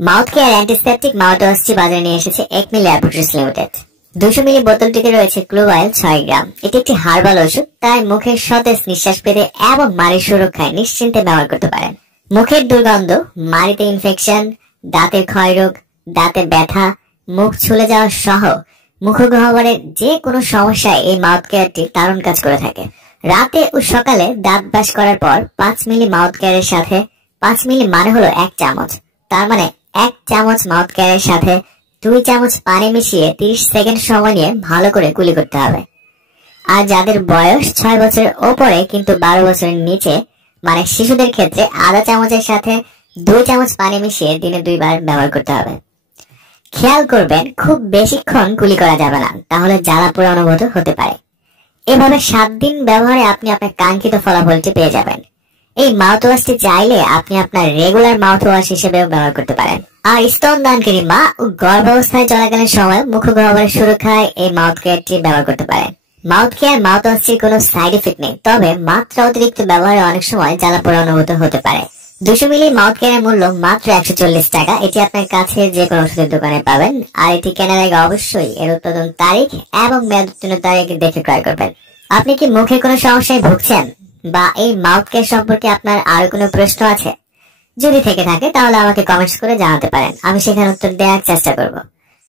Mouth care antiseptic মাউথওয়াশটি বাজারে নিয়ে এসেছে একমি ল্যাবরেটরিজ লিমিটেড। 200 মিলি বোতলটিতে রয়েছে ক্লোভ অয়েল 6 গ্রাম। এটি একটি হার্বাল ওষুধ, তাই মুখের সতেজ নিঃশ্বাস পেতে এবং মাড়ির সুরক্ষায় নিশ্চিন্তে ব্যবহার করতে পারেন। মুখের দুর্গন্ধ, মাড়িতে ইনফেকশন, দাঁতের ক্ষয়রোগ, দাঁতে ব্যথা, মুখ ছুলে যাওয়া সহ মুখগহ্বরের যে কোনো সমস্যায় এই মাউথ কেয়ারটি দারুণ কাজ করে থাকে। রাতে ও সকালে দাঁত ব্রাশ করার পর 5 মিলি মাউথ কেয়ারের সাথে, 5 মিলি মানে হলো 1 চামচ, তার মানে 1 চামচ মাউথ কেয়ারের সাথে 2 চামচ পানি মিশিয়ে 30 সেকেন্ড সময় নিয়ে ভালো করে কুলি করতে হবে। আর যাদের বয়স 6 বছরের ওপরে কিন্তু 12 বছরের নিচে মানে শিশুদের ক্ষেত্রে আধা চামচের সাথে 2 চামচ পানি মিশিয়ে দিনে 2 বার ব্যবহার করতে হবে। খেয়াল করবেন খুব বেশিক্ষণ কুলি করা যাবে না, তাহলে জ্বালা পোড়া অনুভূত হতে পারে। এভাবে 7 দিন ব্যবহারে আপনি আপনার কাঙ্ক্ষিত ফলাফলটি পেয়ে যাবেন। এই মাউথওয়াশটি চাইলে আপনি আপনার রেগুলার মাউথওয়াশ হিসেবেও ব্যবহার করতে পারেন। আর স্তনদানকারী মা ও গর্ভাবস্থায় চলাকালীন সময় মুখগহ্বরের সুরক্ষায় এই মাউথ কেয়ারটি ব্যবহার করতে পারেন। মাউথ কেয়ার মাউথওয়াশটির কোনো সাইড এফেক্ট নেই, তবে মাত্রা অতিরিক্ত ব্যবহারে অনেক সময় জ্বালা পোড়া অনুভূত হতে পারে। 200 মিলি মাউথ কেয়ারের মূল্য মাত্র 140 টাকা। এটি আপনার কাছে যে কোনো ওষুধের দোকানে পাবেন। আর এটি কেনার আগে অবশ্যই এর উৎপাদন তারিখ এবং মেয়াদ উত্তীর্ণ তারিখ দেখে ক্রয় করবেন। আপনি কি মুখে কোনো সমস্যায় ভুগছেন বা এই মাউথ কেয়ার সম্পর্কে আপনার আরো কোনো প্রশ্ন আছে? যদি থেকে থাকে তাহলে আমাকে কমেন্টস করে জানাতে পারেন, আমি সেখানে উত্তর দেওয়ার চেষ্টা করব।